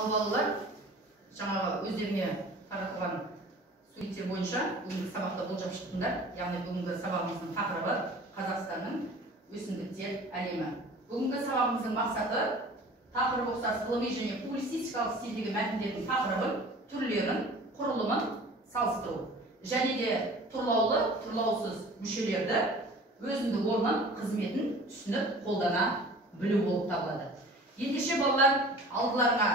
Ал балалар жаңағы өздеріне таратылған суреттер бойынша бүгінгі сабақта болжап шықтыңдар. Яғни бүгінгі сабағымыздың тақырыбы Қазақстанның өсімдіктер әлемі. Бүгінгі сабағымыздың мақсаты тақырып ұқсас ғылыми және публицистикалық стильдегі мәтіндердің тақырыбын, түрлерін, құрылымын салыстыру. Және де тұрлаулы, тұрлаусыз мүшелерді өзіндік орнын, қызметін түсініп қолдана білу болып табылады. Ендеше балалар алдыларына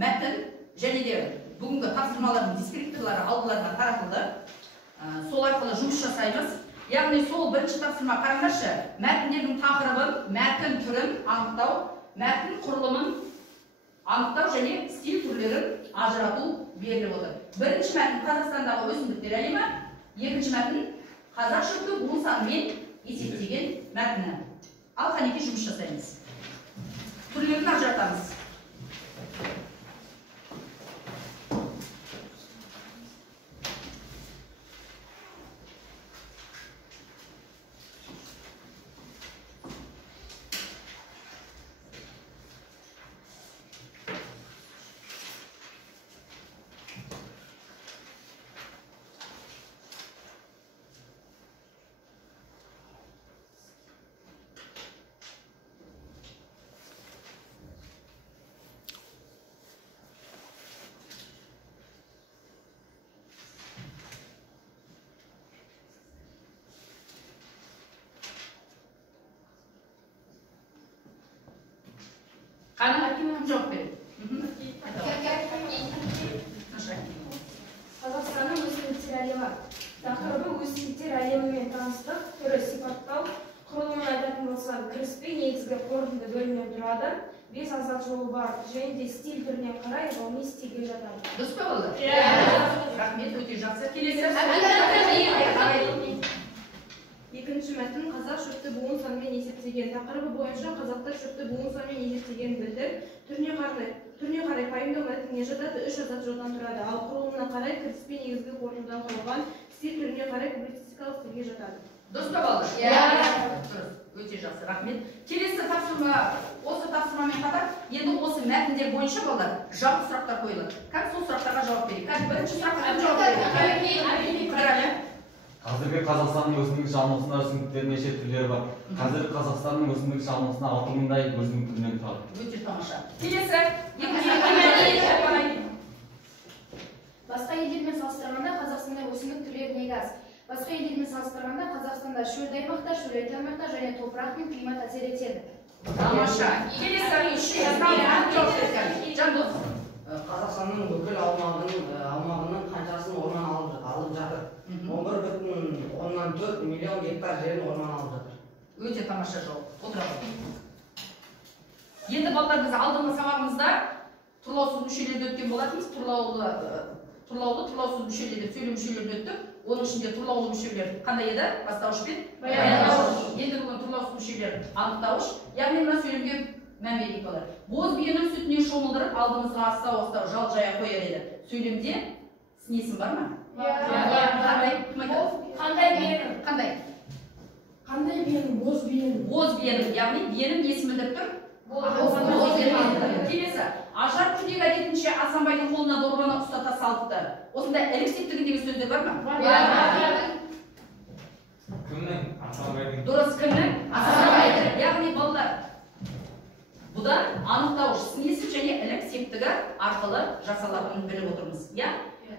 мәтін және де бүгінгі тапсырмалардың дискрипторлары алдыларына таратылды. Сол арқылы жұмыс жасаймыз. Яғни сол бірінші тапсырма қараңдаршы, мәтіндердің тақырыбын, мәтін түрін анықтау, мәтін құрылымын анықтау және стиль түрлерін ажырату беріліп отыр. Бірінші мәтін Қазақстандағы өсімдіктер әлемі, екінші мәтін қазақ шөпті буын санымен есептеген мәтіні. Ал қанекей жұмыс жасаймыз. Түрлерін ажыратамыз. Қаны әкемнің жауап береді. Қазақстанның өсімдіктер әлемі. Тақырыбы өсімдіктер әлемімен таныстық, түрі сипаттау, құрылымын айтатын болсақ, кіріспе негізгі қорытынды бөлімнен тұрады. 5 азат жолы бар, және де стиль түріне қарай ғылыми стильге жатады. Дұрыс па болды? Рахмет, өте жақсы. Келесі. Екінші мәтін қазақ шөпті буын санымен есептеген. Тақырыбы бойынша қазақтар шөпті буын санымен есептеген білдір. Түріне қарай пайымдау мәтініне жатады, 3 азат жолдан тұрады. Ал құрылымына қарай кіріспе негізгі қорытындыдан құралған, стиль түріне қарай публицистикалық стильге жатады. Дұрыс па болды? Дұрыс. Өте жақсы, рахмет. Келесі тапсырма, осы тапсырмамен қатар, енді осы мәтіндер бойынша балалар жауап сұрақтар қойылады. Қазір сол сұрақтарға жауап берейік. Қазір бірінші сұраққа жауап берейік. Қазіргі Қазақстанның өсімдік жамылғысында өсімдіктердің неше түрлері бар? Қазіргі Қазақстанның өсімдік жамылғысында 6000-дай өсімдік түрінен тұрады. Өте тамаша. Келесі. Басқа елдермен салыстырғанда Қазақстанда өсімдік түрлері неге аз? Басқа елдермен салыстырғанда Қазақстанда шөлді аймақтар, шөлейті аймақтар және топырақ пен климат әсер етеді. Тамаша. Келесі. Жандос. Қазақстанның бүкіл аумағының қаншасын орман алып жатыр? 11,4 миллион гектар жерін орман алып жатыр. Өте тамаша жауап. Отыра. Енді балалар біз алдыңғы сабағымызда тұрлаусыз мүшелерді өткен болатынбыз. Тұрлаусыз мүшелерді, сөйлем мүшелерді өттік. Оның ішінде тұрлаулы мүшелер қандай еді? Бастауыш пен баяндауыш. Енді бүгін тұрлаусыз мүшелер анықтауыш. Яғни мына сөйлемге мән берейік балалар. Боз биенің сүтіне шомылдырып алдымызға астау жал жая қояр еді. Сөйлемде снесім бар ма? Қандай биенің? Қандай? Қандай биенің? Боз биенің. Боз биенің, яғни биенің есімі білдіріп тұр. Келесі. Ажар күндегі әдетінше Асанбайдың қолына дорбаны ұстата салыпты. Осында ілік септігіндегі сөздер бар ма? Кімнің? Асанбайдың. Дұрыс, кімнің? Асанбайдың. Яғни балалар бұдан анықтауыш снесіп және ілік септігі арқылы жасалатынын біліп отырмыз.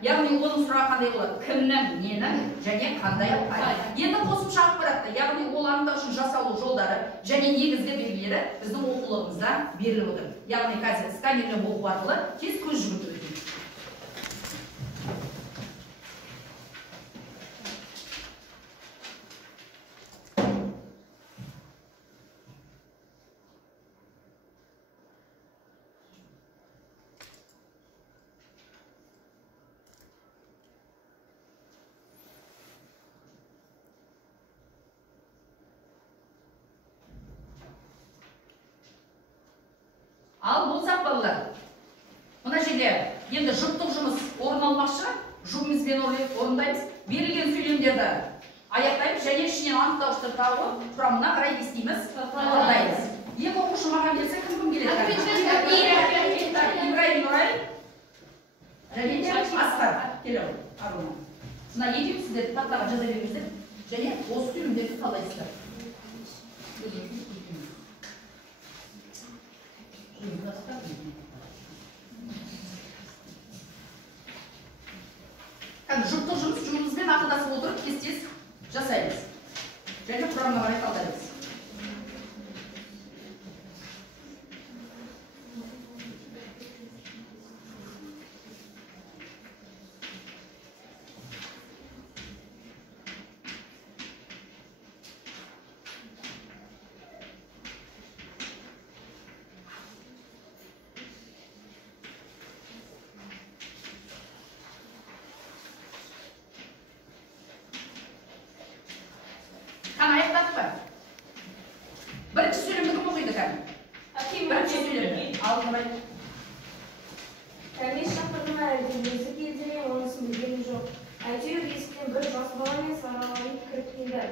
Яғни оның сұрағы қандай болады? Кімнің, ненің және қандай қай? Енді қосымша ақпаратты, яғни ол анықтау жасалу жолдары және негізгі белгілері біздің оқулығымызда беріліп отыр. Яғни қазір сканерлеп оқу арқылы тез көз жүгірту. Ал болсақ балалар, мына жерде енді жұптық жұмыс орын алмақшы, жұбымызбен орындаймыз. Берілген сөйлемдерді аяқтаймыз және ішінен анықтауыштар тауып құрамына қарай не істейміз? Талдаймыз. Екі оқушы маған келсе кім келеді? Ибраим мына екеуі сіздер тақтаға жаза беріңіздер және осы түйіндерді талдайсыздар. Жұптық жұмыспен ақылдасып отырып тез жасаймыз. Және құрамына қарай талдаймыз. Kan аяқтадық па? Бірінші сөйлемді кім оқиды кәні? Бірінші сөйлемді. Алдын бай. Кәмес шақырдың әрдемесі келдіме онысын білгені жоқ. Әйтеуір есіктен бір жас бала мен саралайып кіріп келді.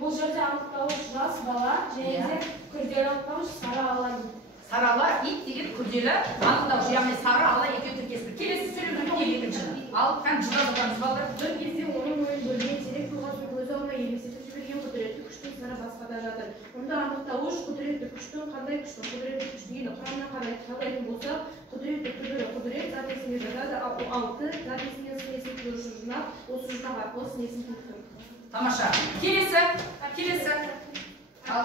Бұл жерде анықтауыш жас бала және де күрделі анықтауыш сары ала ит. Сары ала ит деген күрделі анықтауыш, яғни сары ала екеуі тіркесті. Келесі сөйлемді кім екінші? Ал кән жыға жатамыз балдар. Бір кезде оның ойын бөлген терек тұлғасын көз алдына елестетіп жіберген құдіретті күштің сыры басқада жатыр. Мұнда анықтауыш құдіретті күштің қандай күшті құдіретті күшті енді құрамына қарай талдайтын болсақ, құдіретті түбірі құдірет зат есімге жатады, ал 6 зат есімнен сын есім тудырушы жинақ, осы жинақ арқылы сын есім тудырды. Тамаша. Келесі. Ал.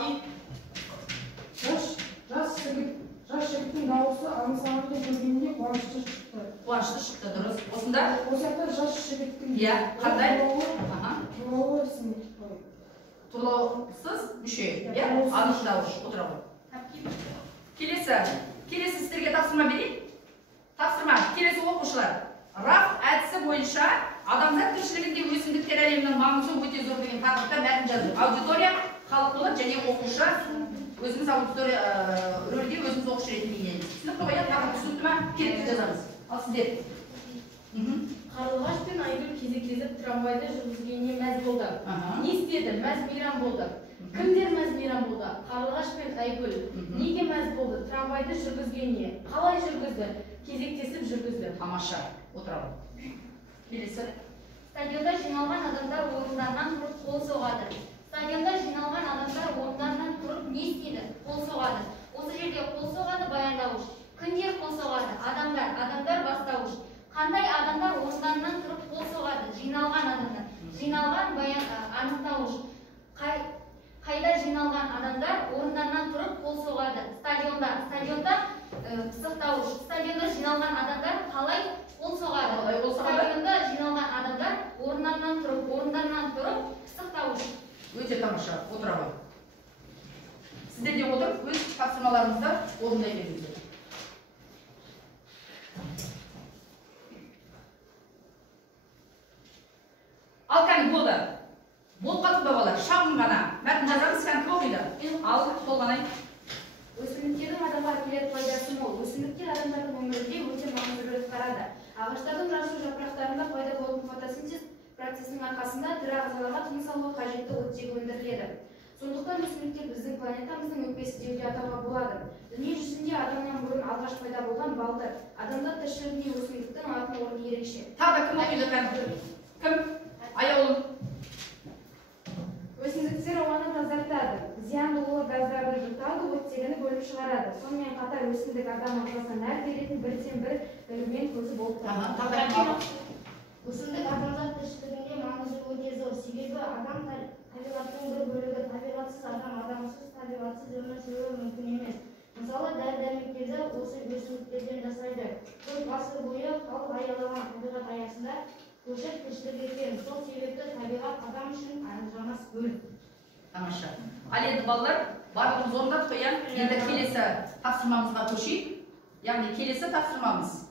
Жас жігіттің дауысы аңсағанды көргенде қуанышты шықты. Қуанышты шықты, дұрыс. Осында? Осында жас жігіттің қандай? Тұрлауы ісіне. Тұрлаусыз мүше, анықтауыш, отыра ғой. Келесі сіздерге тапсырма берейін. Тапсырма, келесі оқушылар. Раф әдісі бойынша адамзат тіршілігінде өсімдіктер әлемінің маңызы өте зор деген тақырыпта мәтін жазу. Аудитория, халық болады және оқушы өзіміз аудитория рөлде өзіміз оқушы ретінде енеміз. Сыныпқа баян тақырып түсінікті ма? Керекті жазамыз. Ал сіздер. Қарлығаш пен Айгүл кезек-кезек трамвайды жүргізгеніне мәз болды. Не істеді? Мәз мейрам болды. Кімдер мәз мейрам болды? Қарлығаш пен Айгүл. Неге мәз болды? Трамвайды жүргізгеніне. Қалай жүргізді? Кезектесіп жүргізді. Тамаша, отыра ғой. Келесі. Стадионда жиналған адамдар орындарынан тұрып қол соғады. Стадионда жиналған адамдар орындарынан тұрып не істейді? Қол соғады. Осы жерде қол соғады баяндауыш. Кімдер қол соғады? Адамдар бастауыш. Қандай адамдар орындарынан тұрып қол соғады? Жиналған адамдар. Жиналған анықтауыш. Қайда жиналған адамдар орындарынан тұрып қол соғады? Стадионда пысықтауыш. Стадионда жиналған адамдар қалай қол соғады? Стадионда жиналған адамдар орындарынан тұрып пысықтауыш. Өте тамаша, отыра ғой. Сіздер де отырып, өз тапсырмаларыңызды орындай беріңіздер. Ал кәні болды. Болып қалды балалар, шағын ғана. Мәтін жазамыз, кәні кім оқиды? Ал, толғанай. Өсімдіктердің адамға әкелер пайдасы мол. Өсімдіктер адамдардың өмірінде өте маңызды рөл атқарады. Ағаштардың жасыл жапырақтарында пайда болатын фотосинтез процесінің арқасында тірі ағзаларға тыныс алуға қажетті оттек өндіріледі. Сондықтан өсімдіктер біздің планетамыздың өкпесі деуге атауға болады. Дүние жүзінде адамнан бұрын алғаш пайда болған балдыр. Адамзат тіршілігінде өсімдіктің алатын орны ерекше. Тағы кім оқиды кәні? Кім? Аяулым. Өсімдіктер ауаны тазартады, зиянды улы газдарды жұтады, оттегіні бөліп шығарады. Сонымен қатар өсімдік адам ағзасына нәр беретін бірден-бір элемент көзі болып табылады. Өсімдік адамзат тіршілігінде маңызы өте зор. Себебі адам табиғаттың бір бөлігі. Табиғатсыз адам, адамсыз табиғатсыз өмір сүруі мүмкін емес. Мысалы, дәрі-дәрмектерді осы өсімдіктерден жасайды. Көп ғасыр бойы халық аялаған табиғат аясында көшіп тіршілік еткен. Сол себепті табиғат адам үшін ажырамас бөлік. Тамаша. Ал енді балалар, барлығымыз орындап қоян. Енді келесі тапсырмамызға көшейік. Яғни келесі тапсырмамыз